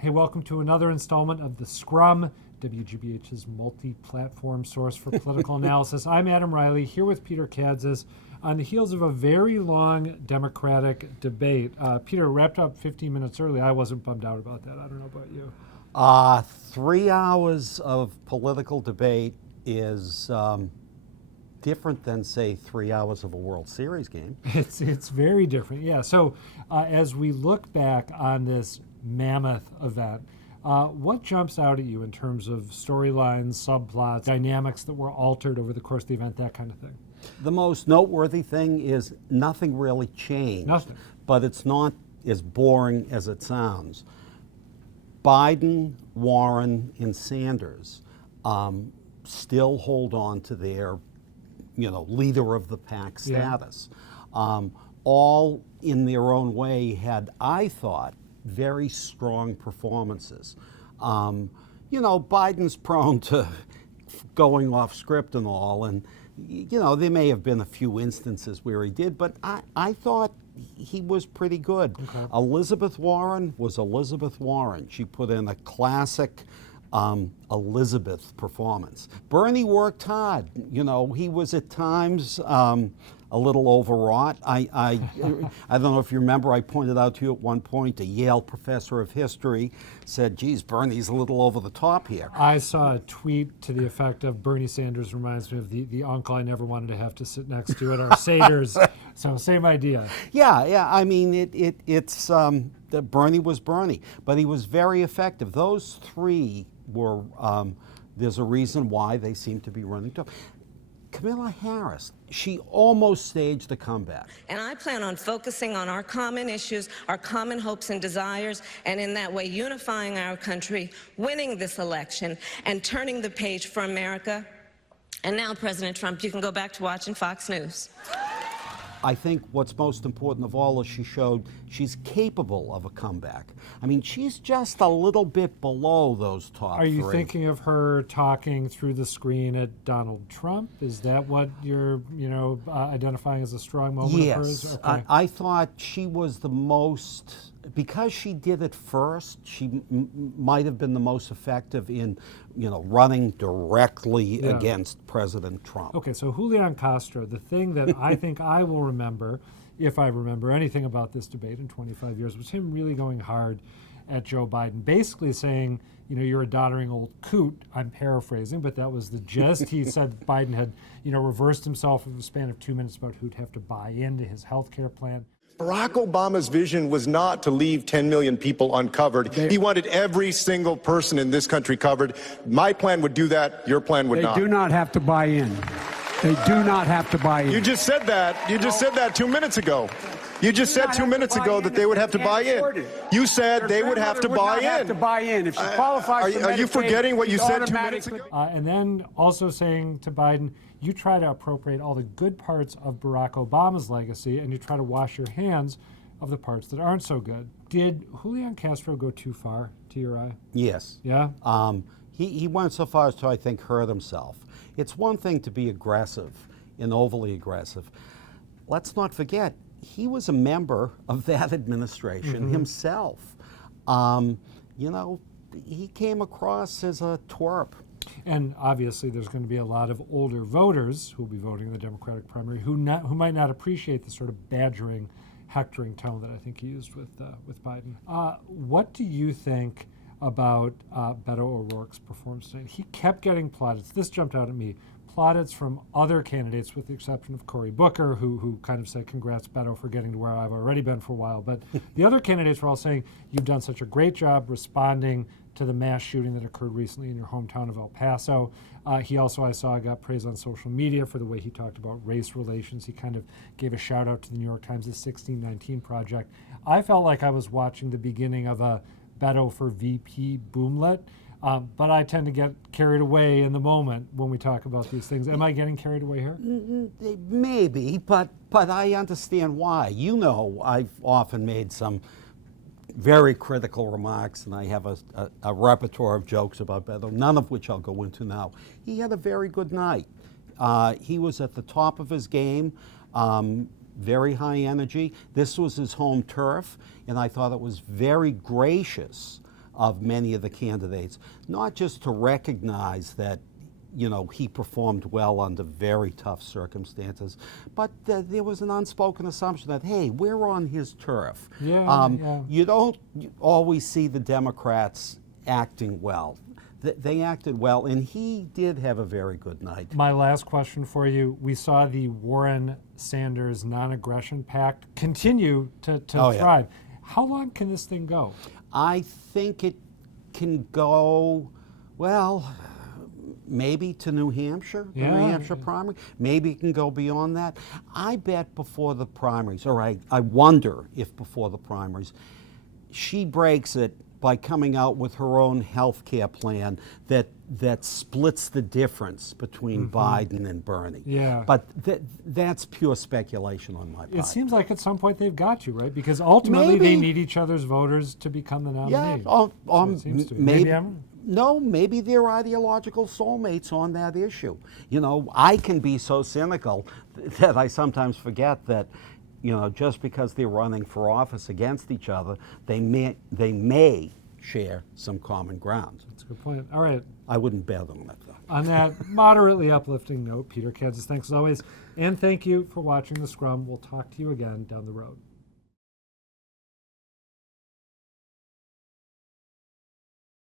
Hey, welcome to another installment of The Scrum, WGBH's multi-platform source for political analysis. I'm Adam Reilly, here with Peter Kadzis, on the heels of a very long Democratic debate. Peter, wrapped up 15 minutes early. I wasn't bummed out about that. I don't know about you. 3 hours of political debate is different than, say, 3 hours of a World Series game. It's very different, yeah. So as we look back on this mammoth event, what jumps out at you in terms of storylines, subplots, dynamics that were altered over the course of the event, that kind of thing? The most noteworthy thing is nothing really changed. Nothing. But it's not as boring as it sounds. Biden, Warren, and Sanders still hold on to their, leader of the pack status. All in their own way had, I thought, very strong performances. Biden's prone to going off script and all, and there may have been a few instances where he did, but I thought he was pretty good. Okay. Elizabeth Warren was Elizabeth Warren. She put in a classic Elizabeth performance. Bernie worked hard. He was at times a little overwrought. I don't know if you remember, I pointed out to you at one point, a Yale professor of history said, geez, Bernie's a little over the top here. I saw a tweet to the effect of Bernie Sanders reminds me of the uncle I never wanted to have to sit next to at our Seder's. So same idea. Yeah. I mean, it's Bernie was Bernie, but he was very effective. Those three were, there's a reason why they seem to be running tough. Kamala Harris, she almost staged a comeback. And I plan on focusing on our common issues, our common hopes and desires, and in that way unifying our country, winning this election, and turning the page for America. And now, President Trump, you can go back to watching Fox News. I think what's most important of all is she showed she's capable of a comeback. I mean, she's just a little bit below those top three. Are you thinking of her talking through the screen at Donald Trump? Is that what you're, identifying as a strong moment of hers? Yes. Okay. I thought she was the most, because she did it first, she might have been the most effective in, running directly against President Trump. Okay, so Julian Castro, the thing that I think I will remember, if I remember anything about this debate in 25 years, was him really going hard at Joe Biden, basically saying, you're a doddering old coot. I'm paraphrasing, but that was the gist. He said Biden had, reversed himself in the span of 2 minutes about who'd have to buy into his health care plan. Barack Obama's vision was not to leave 10 million people uncovered. He wanted every single person in this country covered. My plan would do that. Your plan would not. They do not have to buy in. They do not have to buy in. You just said that. You just said that 2 minutes ago. You just said 2 minutes ago that they would have to buy in. You said they would have to buy in. Have to buy in. If she qualifies for Medicaid, are you forgetting what you said 2 minutes ago? And then also saying to Biden, you try to appropriate all the good parts of Barack Obama's legacy and you try to wash your hands of the parts that aren't so good. Did Julian Castro go too far to your eye? Yes. Yeah? He went so far as to, I think, hurt himself. It's one thing to be aggressive and overly aggressive. Let's not forget, he was a member of that administration himself. He came across as a twerp. And obviously there's going to be a lot of older voters who will be voting in the Democratic primary who might not appreciate the sort of badgering, hectoring tone that I think he used with Biden. What do you think about Beto O'Rourke's performance tonight? He kept getting plaudits. This jumped out at me. Plaudits from other candidates, with the exception of Cory Booker, who kind of said, congrats, Beto, for getting to where I've already been for a while. But the other candidates were all saying, you've done such a great job responding to the mass shooting that occurred recently in your hometown of El Paso. He also, I saw, got praise on social media for the way he talked about race relations. He kind of gave a shout out to the New York Times' 1619 Project. I felt like I was watching the beginning of a Beto for VP boomlet. But I tend to get carried away in the moment when we talk about these things. Am I getting carried away here? Maybe, but I understand why. I've often made some very critical remarks, and I have a repertoire of jokes about Beto, none of which I'll go into now. He had a very good night. He was at the top of his game. very high energy. This was his home turf, and I thought it was very gracious of many of the candidates, not just to recognize that, he performed well under very tough circumstances, but there was an unspoken assumption that, hey, we're on his turf. Yeah. You don't always see the Democrats acting well. They acted well, and he did have a very good night. My last question for you. We saw the Warren-Sanders non-aggression pact continue to thrive. Yeah. How long can this thing go? I think it can go, well, maybe to New Hampshire, the New Hampshire primary. Maybe it can go beyond that. I bet before the primaries, or I wonder if before the primaries, she breaks it by coming out with her own health care plan that splits the difference between Biden and Bernie. Yeah. But that's pure speculation on my part. It seems like at some point they've got you, right? Because ultimately they need each other's voters to become the nominee. Yeah, So it seems to be. maybe I'm- no, maybe they're ideological soulmates on that issue. I can be so cynical that I sometimes forget that, just because they're running for office against each other, they may share some common ground. That's a good point. All right. I wouldn't bet on that, though. On that moderately uplifting note, Peter Kadzis, thanks as always. And thank you for watching The Scrum. We'll talk to you again down the road.